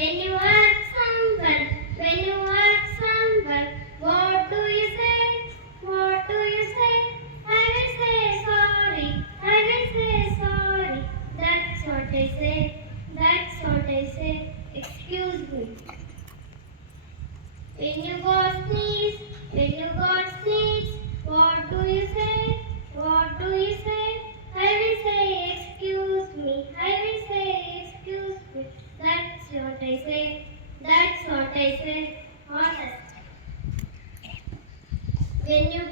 When you hurt someone, when you hurt someone, what do you say? What do you say? I will say sorry, I will say sorry. That's what I say, that's what I say. Excuse me. When you got sneeze, when you got sneeze, what do you say? What do you say? I will say excuse me, I will say excuse me. That's what I say, that's what I say. Honest. When you